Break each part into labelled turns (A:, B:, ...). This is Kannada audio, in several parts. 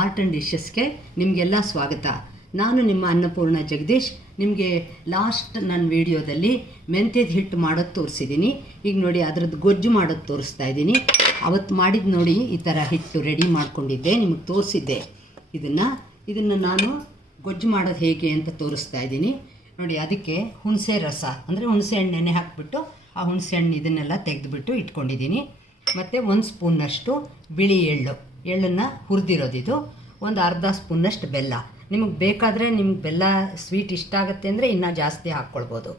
A: ಆರ್ಟ್ ಆ್ಯಂಡ್ ಡಿಶಸ್ಗೆ ನಿಮಗೆಲ್ಲ ಸ್ವಾಗತ. ನಾನು ನಿಮ್ಮ ಅನ್ನಪೂರ್ಣ ಜಗದೀಶ್. ನಿಮಗೆ ಲಾಸ್ಟ್ ನನ್ನ ವಿಡಿಯೋದಲ್ಲಿ ಮೆಂತ್ಯದ ಹಿಟ್ಟು ಮಾಡೋದು ತೋರಿಸಿದ್ದೀನಿ ಈಗ ನೋಡಿ ಅದರದ್ದು ಗೊಜ್ಜು ಮಾಡೋದು ತೋರಿಸ್ತಾ ಇದ್ದೀನಿ ಅವತ್ತು ಮಾಡಿದ್ದು ನೋಡಿ ಈ ಥರ ಹಿಟ್ಟು ರೆಡಿ ಮಾಡ್ಕೊಂಡಿದ್ದೆ, ನಿಮಗೆ ತೋರಿಸಿದ್ದೆ. ಇದನ್ನು ಇದನ್ನು ನಾನು ಗೊಜ್ಜು ಮಾಡೋದು ಹೇಗೆ ಅಂತ ತೋರಿಸ್ತಾ ಇದ್ದೀನಿ ನೋಡಿ ಅದಕ್ಕೆ ಹುಣಸೆ ರಸ, ಅಂದರೆ ಹುಣಸೆ ಹಣ್ಣು ನೆನೆ ಹಾಕಿಬಿಟ್ಟು ಆ ಹುಣಸೆ ಹಣ್ಣು ಇದನ್ನೆಲ್ಲ ತೆಗೆದುಬಿಟ್ಟು ಇಟ್ಕೊಂಡಿದ್ದೀನಿ ಮತ್ತು ಒಂದು ಸ್ಪೂನಷ್ಟು ಬಿಳಿ ಎಳ್ಳು. ಎಳ್ಳನ್ನು ಹುರಿದಿರೋದಿದು ಒಂದು ಅರ್ಧ ಸ್ಪೂನಷ್ಟು ಬೆಲ್ಲ. ನಿಮಗೆ ಬೇಕಾದರೆ ನಿಮ್ಗೆ ಬೆಲ್ಲ ಸ್ವೀಟ್ ಇಷ್ಟ ಆಗುತ್ತೆ ಅಂದರೆ ಇನ್ನೂ ಜಾಸ್ತಿ ಹಾಕ್ಕೊಳ್ಬೋದು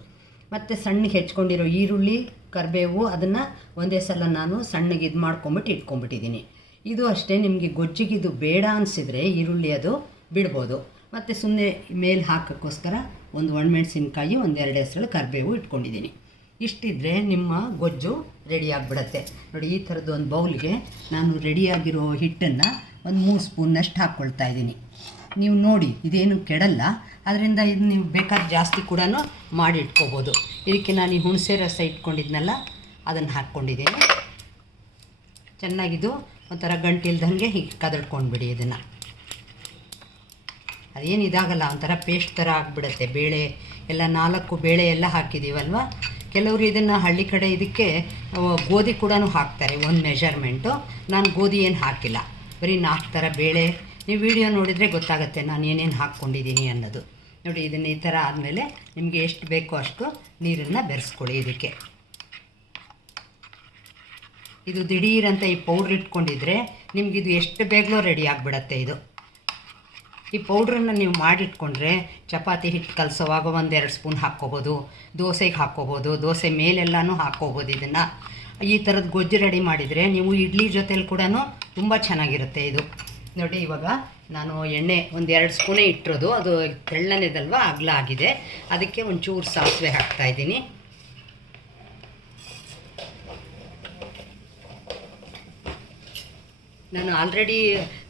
A: ಮತ್ತು ಸಣ್ಣಗೆ ಹೆಚ್ಕೊಂಡಿರೋ ಈರುಳ್ಳಿ, ಕರಿಬೇವು ಅದನ್ನು ಒಂದೇ ಸಲ ನಾನು ಸಣ್ಣಗೆ ಇದು ಮಾಡ್ಕೊಂಬಿಟ್ಟು ಇಟ್ಕೊಂಬಿಟ್ಟಿದ್ದೀನಿ ಇದು ಅಷ್ಟೇ ನಿಮಗೆ ಗೊಜ್ಜಿಗೆ ಇದು ಬೇಡ ಅನಿಸಿದರೆ ಈರುಳ್ಳಿ ಅದು ಬಿಡ್ಬೋದು. ಮತ್ತು ಸುಮ್ಮನೆ ಮೇಲೆ ಹಾಕೋಕ್ಕೋಸ್ಕರ ಒಂದು ಒಣಮೆಣಸಿನ್ಕಾಯಿ ಒಂದೆರಡು ಹೆಸರು ಕರಿಬೇವು ಇಟ್ಕೊಂಡಿದ್ದೀನಿ ಇಷ್ಟಿದ್ರೆ ನಿಮ್ಮ ಗೊಜ್ಜು ರೆಡಿ ಆಗಿಬಿಡತ್ತೆ. ನೋಡಿ, ಈ ಥರದ್ದು ಒಂದು ಬೌಲ್ಗೆ ನಾನು ರೆಡಿಯಾಗಿರೋ ಹಿಟ್ಟನ್ನು ಒಂದು ಮೂರು ಸ್ಪೂನ್ನಷ್ಟು ಹಾಕ್ಕೊಳ್ತಾ ಇದ್ದೀನಿ. ನೀವು ನೋಡಿ, ಇದೇನು ಕೆಡಲ್ಲ. ಅದರಿಂದ ಇದು ನೀವು ಬೇಕಾದ ಜಾಸ್ತಿ ಕೂಡ ಮಾಡಿ ಇಟ್ಕೋಬೋದು ಇದಕ್ಕೆ ನಾನು ಈ ಹುಣಸೆ ರಸ ಇಟ್ಕೊಂಡಿದ್ನಲ್ಲ, ಅದನ್ನು ಹಾಕ್ಕೊಂಡಿದ್ದೀನಿ. ಚೆನ್ನಾಗಿದ್ದು ಒಂಥರ ಗಂಟಿಲ್ದಂಗೆ ಹೀಗೆ ಕದಡ್ಕೊಂಡ್ಬಿಡಿ ಇದನ್ನು. ಅದೇನು ಇದಾಗಲ್ಲ, ಒಂಥರ ಪೇಸ್ಟ್ ಥರ ಆಗಿಬಿಡುತ್ತೆ. ಬೇಳೆ, ಎಲ್ಲ ನಾಲ್ಕು ಬೇಳೆ ಎಲ್ಲ ಹಾಕಿದ್ದೀವಲ್ವ ಕೆಲವರು ಇದನ್ನು ಹಳ್ಳಿ ಕಡೆ ಇದಕ್ಕೆ ಗೋಧಿ ಕೂಡ ಹಾಕ್ತಾರೆ, ಒಂದು ಮೆಷರ್ಮೆಂಟು ನಾನು ಗೋಧಿ ಏನು ಹಾಕಿಲ್ಲ. ಬರೀ ನಾಲ್ಕು ಥರ ಬೇಳೆ. ನೀವು ವಿಡಿಯೋ ನೋಡಿದರೆ ಗೊತ್ತಾಗುತ್ತೆ ನಾನು ಏನೇನು ಹಾಕ್ಕೊಂಡಿದ್ದೀನಿ ಅನ್ನೋದು. ನೋಡಿ, ಇದನ್ನು ಈ ಥರ ಆದಮೇಲೆ ನಿಮಗೆ ಎಷ್ಟು ಬೇಕೋ ಅಷ್ಟು ನೀರನ್ನು ಬೆರೆಸ್ಕೊಳ್ಳಿ ಇದಕ್ಕೆ. ಇದು ದಿಢೀರಂತ ಈ ಪೌಡ್ರ್ ಇಟ್ಕೊಂಡಿದ್ರೆ ನಿಮಗಿದು ಎಷ್ಟು ಬೇಗಲೋ ರೆಡಿ ಆಗಿಬಿಡತ್ತೆ ಇದು. ಈ ಪೌಡ್ರನ್ನ ನೀವು ಮಾಡಿಟ್ಕೊಂಡ್ರೆ ಚಪಾತಿ ಹಿಟ್ಟು ಕಲಸೋವಾಗ ಒಂದೆರಡು ಸ್ಪೂನ್ ಹಾಕ್ಕೋಬೋದು, ದೋಸೆಗೆ ಹಾಕ್ಕೋಬೋದು, ದೋಸೆ ಮೇಲೆಲ್ಲನೂ ಹಾಕ್ಕೋಬೋದು ಇದನ್ನು. ಈ ಥರದ ಗೊಜ್ಜು ರೆಡಿ ಮಾಡಿದರೆ ನೀವು ಇಡ್ಲಿ ಜೊತೆಲಿ ಕೂಡ ತುಂಬ ಚೆನ್ನಾಗಿರುತ್ತೆ ಇದು. ನೋಡಿ ಇವಾಗ ನಾನು ಎಣ್ಣೆ ಒಂದು ಎರಡು ಸ್ಪೂನೇ ಇಟ್ಟಿರೋದು, ಅದು ತೆಳ್ಳನೇದಲ್ವ ಅಗಲ ಆಗಿದೆ ಅದಕ್ಕೆ ಒಂಚೂರು ಸಾಸಿವೆ ಹಾಕ್ತಾ ನಾನು ಆಲ್ರೆಡಿ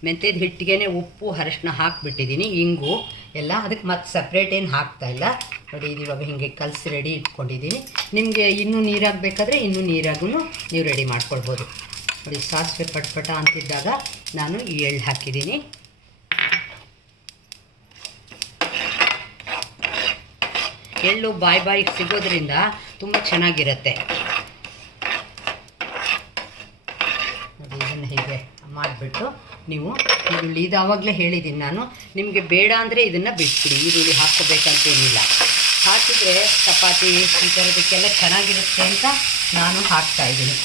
A: ಮೆಂತ್ಯದ ಹಿಟ್ಟಿಗೆ ಉಪ್ಪು ಅರಶಿನ ಹಾಕಿಬಿಟ್ಟಿದ್ದೀನಿ ಇಂಗು, ಎಲ್ಲ. ಅದಕ್ಕೆ ಮತ್ತೆ ಸಪ್ರೇಟ್ ಏನು ಹಾಕ್ತಾ ಇಲ್ಲ. ನೋಡಿ, ಇದು ಇವಾಗ ಹೀಗೆ ಕಲಸಿ ರೆಡಿ ಇಟ್ಕೊಂಡಿದ್ದೀನಿ ನಿಮಗೆ ಇನ್ನೂ ನೀರಾಗಬೇಕಾದ್ರೆ ಇನ್ನೂ ನೀರಾಗೂ ನೀವು ರೆಡಿ ಮಾಡ್ಕೊಳ್ಬೋದು. ನೋಡಿ, ಸಾಸಿವೆ ಪಟ್ಪಟ ಅಂತಿದ್ದಾಗ ನಾನು ಈ ಎಳ್ಳು ಹಾಕಿದ್ದೀನಿ ಎಳ್ಳು ಬಾಯಿ ಬಾಯಿಗೆ ಸಿಗೋದ್ರಿಂದ ತುಂಬ ಚೆನ್ನಾಗಿರುತ್ತೆ ನೋಡಿ ಇದನ್ನು ಹೀಗೆ ಮಾಡಿಬಿಟ್ಟು ನೀವು ಈರುಳ್ಳಿ ಇದು ಆವಾಗಲೇ ಹೇಳಿದ್ದೀನಿ ನಾನು. ನಿಮಗೆ ಬೇಡ ಅಂದರೆ ಇದನ್ನು ಬಿಟ್ಬಿಡಿ ಈರುಳ್ಳಿ ಹಾಕ್ಕೋಬೇಕಂತೇನಿಲ್ಲ. ಹಾಕಿದರೆ ಚಪಾತಿ, ಈ ಥರದಕ್ಕೆಲ್ಲ ಚೆನ್ನಾಗಿರುತ್ತೆ ಅಂತ ನಾನು ಹಾಕ್ತಾ ಇದ್ದೀನಿ.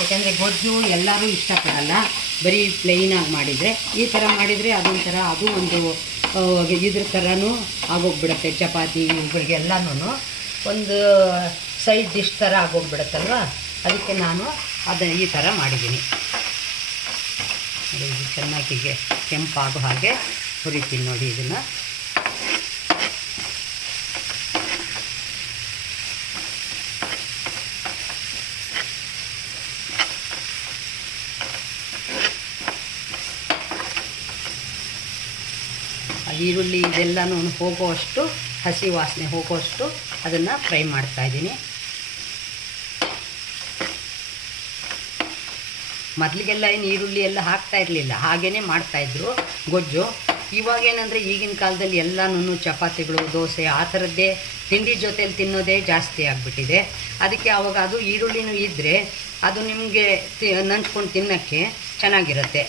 A: ಯಾಕೆಂದರೆ ಗೊಜ್ಜು ಎಲ್ಲರೂ ಇಷ್ಟಪಡಲ್ಲ. ಬರೀ ಪ್ಲೈನಾಗಿ ಮಾಡಿದರೆ. ಈ ಥರ ಮಾಡಿದರೆ ಅದೊಂಥರ, ಅದು ಒಂದು ಇದ್ರ ಥರನೂ ಆಗೋಗ್ಬಿಡುತ್ತೆ ಚಪಾತಿ ಇವುಗಳಿಗೆಲ್ಲನೂ ಒಂದು ಸೈಡ್ ಡಿಶ್ ಥರ ಆಗೋಗ್ಬಿಡುತ್ತಲ್ವ? ಅದಕ್ಕೆ ನಾನು ಅದನ್ನು ಈ ಥರ ಮಾಡಿದ್ದೀನಿ. ಚೆನ್ನಾಗಿ ಹೀಗೆ ಕೆಂಪಾಗೋ ಹಾಗೆ ಹುರಿತೀನಿ ನೋಡಿ ಇದನ್ನು. ಈರುಳ್ಳಿ ಇದೆಲ್ಲನೂ ಹೋಗೋವಷ್ಟು ಹಸಿ ವಾಸನೆ ಹೋಗೋವಷ್ಟು ಅದನ್ನು ಫ್ರೈ ಮಾಡ್ತಾ ಮೊದಲಿಗೆಲ್ಲ ಏನು ಈರುಳ್ಳಿ ಎಲ್ಲ ಹಾಕ್ತಾ ಇರಲಿಲ್ಲ. ಹಾಗೇ ಮಾಡ್ತಾಯಿದ್ರು ಗೊಜ್ಜು. ಇವಾಗ ಏನಂದರೆ ಈಗಿನ ಕಾಲದಲ್ಲಿ ಎಲ್ಲನೂ ಚಪಾತಿಗಳು, ದೋಸೆ, ಆ ಥರದ್ದೇ ತಿಂಡಿ ಜೊತೇಲಿ ತಿನ್ನೋದೇ ಜಾಸ್ತಿ ಆಗಿಬಿಟ್ಟಿದೆ. ಅದಕ್ಕೆ ಆವಾಗ ಅದು ಈರುಳ್ಳಿನೂ ಇದ್ದರೆ ಅದು ನಿಮಗೆ ತಿ, ನಂಚ್ಕೊಂಡು ತಿನ್ನೋಕ್ಕೆ ಚೆನ್ನಾಗಿರುತ್ತೆ.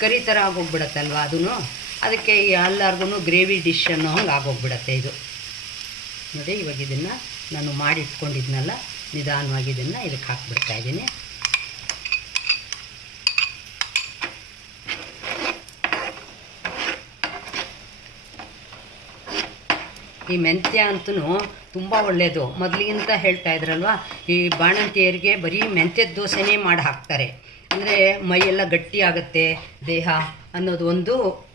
A: ಕರಿ ಥರ ಆಗೋಗ್ಬಿಡತ್ತಲ್ವ ಅದೂ ಅದಕ್ಕೆ ಎಲ್ಲರಿಗೂ ಗ್ರೇವಿ ಡಿಶ್ ಅನ್ನೋ ಹಂಗೆ ಆಗೋಗ್ಬಿಡತ್ತೆ ಇದು. ನೋಡಿ ಇವಾಗ ಇದನ್ನು ನಾನು ಮಾಡಿಟ್ಕೊಂಡಿದ್ನಲ್ಲ, ನಿಧಾನವಾಗಿ ಇದನ್ನು ಇದಕ್ಕೆ ಹಾಕ್ಬಿಡ್ತಾ ಇದ್ದೀನಿ. ಈ ಮೆಂತ್ಯ ಅಂತೂ ತುಂಬ ಒಳ್ಳೆಯದು ಮೊದಲಿಗಿಂತ ಹೇಳ್ತಾ ಇದ್ರಲ್ವ, ಈ ಬಾಣಂತಿಯರಿಗೆ ಬರೀ ಮೆಂತ್ಯದ ದೋಸೆನೇ ಮಾಡಿ ಹಾಕ್ತಾರೆ. ಅಂದರೆ ಮೈಯೆಲ್ಲ ಗಟ್ಟಿ ಆಗುತ್ತೆ, ದೇಹ ಅನ್ನೋದು ಒಂದು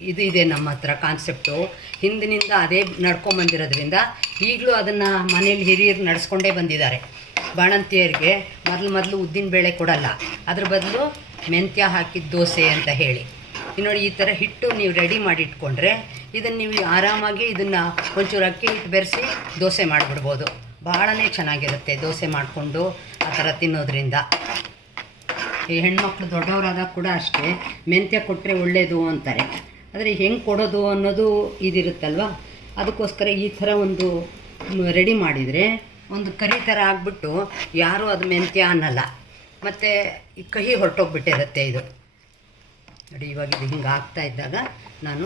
A: ಇದು ಇದೆ ನಮ್ಮ ಹತ್ರ ಕಾನ್ಸೆಪ್ಟು ಹಿಂದಿನಿಂದ ಅದೇ ನಡ್ಕೊಂಬಂದಿರೋದ್ರಿಂದ ಈಗಲೂ ಅದನ್ನು ಮನೇಲಿ ಹಿರಿಯರು ನಡೆಸ್ಕೊಂಡೇ ಬಂದಿದ್ದಾರೆ. ಬಾಣಂತಿಯರಿಗೆ ಮೊದಲು ಮೊದಲು ಉದ್ದಿನ ಬೇಳೆ ಕೊಡಲ್ಲ. ಅದ್ರ ಬದಲು ಮೆಂತ್ಯ ಹಾಕಿದ ದೋಸೆ ಅಂತ ಹೇಳಿ. ನೋಡಿ ಈ ಥರ ಹಿಟ್ಟು ನೀವು ರೆಡಿ ಮಾಡಿ ಇಟ್ಕೊಂಡ್ರೆ ಇದನ್ನು ನೀವು ಆರಾಮಾಗಿ ಇದನ್ನು ಒಂಚೂರು ಅಕ್ಕಿ ಹಿಟ್ಟು ಬೆರೆಸಿ ದೋಸೆ ಮಾಡಿಬಿಡ್ಬೋದು. ಭಾಳನೇ ಚೆನ್ನಾಗಿರುತ್ತೆ ದೋಸೆ ಮಾಡಿಕೊಂಡು ಆ ಥರ ತಿನ್ನೋದ್ರಿಂದ. ಈ ಹೆಣ್ಮಕ್ಳು ದೊಡ್ಡವರಾದಾಗ ಕೂಡ ಅಷ್ಟೇ, ಮೆಂತ್ಯ ಕೊಟ್ಟರೆ ಒಳ್ಳೆಯದು ಅಂತಾರೆ. ಆದರೆ ಹೆಂಗೆ ಕೊಡೋದು ಅನ್ನೋದು ಇದಿರುತ್ತಲ್ವ? ಅದಕ್ಕೋಸ್ಕರ ಈ ಥರ ಒಂದು ರೆಡಿ ಮಾಡಿದರೆ ಒಂದು ಕರಿ ಥರ ಆಗಿಬಿಟ್ಟು ಯಾರೂ ಅದು ಮೆಂತ್ಯ ಅನ್ನಲ್ಲ. ಮತ್ತು ಕಹಿ ಹೊರಟೋಗ್ಬಿಟ್ಟಿರುತ್ತೆ ಇದು. ನೋಡಿ, ಇವಾಗ ಇದು ಹಿಂಗೆ ಆಗ್ತಾ ಇದ್ದಾಗ ನಾನು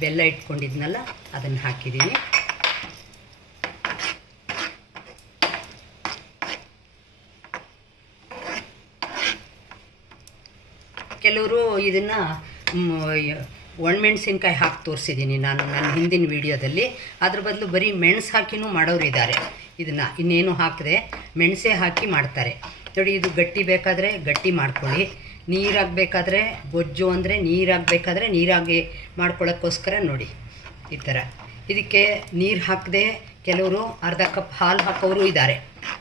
A: ಬೆಲ್ಲ ಇಟ್ಕೊಂಡಿದ್ನಲ್ಲ, ಅದನ್ನು ಹಾಕಿದ್ದೀನಿ. ಕೆಲವರು ಇದನ್ನು ಒಣಮೆಣಸಿನ್ಕಾಯಿ ಹಾಕಿ ತೋರಿಸಿದ್ದೀನಿ ನಾನು ನನ್ನ ಹಿಂದಿನ ವಿಡಿಯೋದಲ್ಲಿ. ಅದ್ರ ಬದಲು ಬರೀ ಮೆಣಸು ಹಾಕಿನೂ ಮಾಡೋರು ಇದ್ದಾರೆ. ಇದನ್ನು ಇನ್ನೇನು ಹಾಕಿದೆ ಮೆಣಸೇ ಹಾಕಿ ಮಾಡ್ತಾರೆ. ನೋಡಿ, ಇದು ಗಟ್ಟಿ ಬೇಕಾದರೆ ಗಟ್ಟಿ ಮಾಡ್ಕೊಳ್ಳಿ. ನೀರಾಗಬೇಕಾದ್ರೆ ಗೊಜ್ಜು ಅಂದರೆ ನೀರಾಗಬೇಕಾದ್ರೆ ನೀರಾಗಿ ಮಾಡ್ಕೊಳ್ಳೋಕ್ಕೋಸ್ಕರ ನೋಡಿ, ಈ ಥರ ಇದಕ್ಕೆ ನೀರು ಹಾಕದೆ ಕೆಲವರು ಅರ್ಧ ಕಪ್ ಹಾಲು ಹಾಕೋರು ಇದ್ದಾರೆ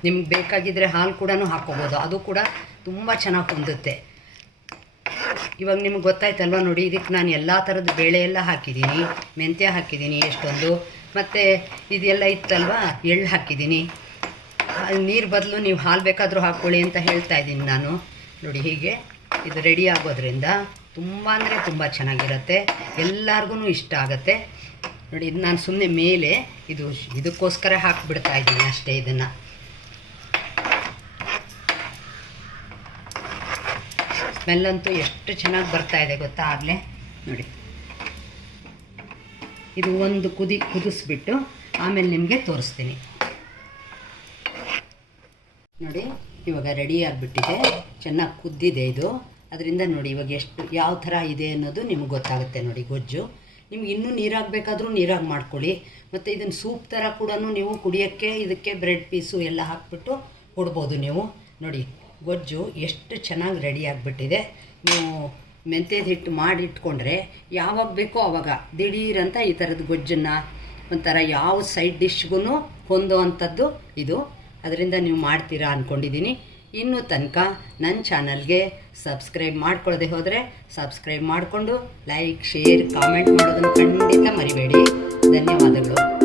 A: ನಿಮ್ಗೆ ಬೇಕಾಗಿದ್ದರೆ ಹಾಲು ಕೂಡ ಹಾಕೋಬೋದು. ಅದು ಕೂಡ ತುಂಬ ಚೆನ್ನಾಗಿ ಹೊಂದುತ್ತೆ ಇವಾಗ ನಿಮ್ಗೆ ಗೊತ್ತಾಯ್ತಲ್ವ ನೋಡಿ ಇದಕ್ಕೆ ನಾನು ಎಲ್ಲ ಥರದ ಬೇಳೆ ಎಲ್ಲ ಹಾಕಿದ್ದೀನಿ ಮೆಂತ್ಯ ಹಾಕಿದ್ದೀನಿ ಎಷ್ಟೊಂದು. ಮತ್ತು ಇದೆಲ್ಲ ಇತ್ತಲ್ವ, ಎಳ್ಳು ಹಾಕಿದ್ದೀನಿ ನೀರು ಬದಲು ನೀವು ಹಾಲು ಬೇಕಾದರೂ ಹಾಕ್ಕೊಳ್ಳಿ ಅಂತ ಹೇಳ್ತಾ ಇದ್ದೀನಿ ನಾನು. ನೋಡಿ ಹೀಗೆ. ಇದು ರೆಡಿ ಆಗೋದ್ರಿಂದ ತುಂಬ ಅಂದರೆ ತುಂಬ ಚೆನ್ನಾಗಿರುತ್ತೆ. ಎಲ್ಲರಿಗೂ ಇಷ್ಟ ಆಗುತ್ತೆ. ನೋಡಿ, ಇದು ನಾನು ಸುಮ್ಮನೆ ಮೇಲೆ ಇದು ಇದಕ್ಕೋಸ್ಕರ ಹಾಕಿಬಿಡ್ತಾ ಇದ್ದೀನಿ ಅಷ್ಟೇ ಇದನ್ನು. ಸ್ಮೆಲ್ಲಂತೂ ಎಷ್ಟು ಚೆನ್ನಾಗಿ ಬರ್ತಾ ಇದೆ ಗೊತ್ತಾ ಆಗಲೇ? ನೋಡಿ. ಇದು ಒಂದು ಕುದಿ, ಕುದಿಸ್ಬಿಟ್ಟು ಆಮೇಲೆ ನಿಮಗೆ ತೋರಿಸ್ತೀನಿ. ನೋಡಿ. ಇವಾಗ ರೆಡಿ ಆಗಿಬಿಟ್ಟಿದೆ. ಚೆನ್ನಾಗಿ ಕುದ್ದಿದೆ ಇದು. ಅದರಿಂದ ನೋಡಿ ಇವಾಗ ಎಷ್ಟು, ಯಾವ ಥರ ಇದೆ ಅನ್ನೋದು ನಿಮ್ಗೆ ಗೊತ್ತಾಗುತ್ತೆ ನೋಡಿ ಗೊಜ್ಜು. ನಿಮ್ಗೆ ಇನ್ನೂ ನೀರಾಗಬೇಕಾದ್ರೂ ನೀರಾಗಿ ಮಾಡ್ಕೊಳ್ಳಿ. ಮತ್ತು ಇದನ್ನು ಸೂಪ್ ಥರ ಕೂಡ ನೀವು ಕುಡಿಯೋಕ್ಕೆ ಇದಕ್ಕೆ ಬ್ರೆಡ್ ಪೀಸು ಎಲ್ಲ ಹಾಕ್ಬಿಟ್ಟು ಕೊಡ್ಬೋದು ನೀವು. ನೋಡಿ ಗೊಜ್ಜು ಎಷ್ಟು ಚೆನ್ನಾಗಿ ರೆಡಿ ಆಗಿಬಿಟ್ಟಿದೆ. ನೀವು ಮೆಂತ್ಯದ ಹಿಟ್ಟು ಮಾಡಿ ಇಟ್ಕೊಂಡ್ರೆ ಯಾವಾಗ ಬೇಕೋ ಆವಾಗ ದಿಢೀರಂತ ಈ ಥರದ ಗೊಜ್ಜನ್ನು ಒಂಥರ ಯಾವ ಸೈಡ್ ಡಿಶ್ಗೂ ಹೊಂದೋ ಅಂಥದ್ದು ಇದು. ಅದರಿಂದ ನೀವು ಮಾಡ್ತೀರಾ ಅಂದ್ಕೊಂಡಿದ್ದೀನಿ ಇನ್ನೂ ತನಕ ನನ್ನ ಚಾನಲ್ಗೆ ಸಬ್ಸ್ಕ್ರೈಬ್ ಮಾಡ್ಕೊಳ್ಳದೆ ಹೋದರೆ ಸಬ್ಸ್ಕ್ರೈಬ್ ಮಾಡಿಕೊಂಡು ಲೈಕ್, ಶೇರ್, ಕಾಮೆಂಟ್ ಮಾಡೋದನ್ನು ಖಂಡಿತ ಮರಿಬೇಡಿ. ಧನ್ಯವಾದಗಳು.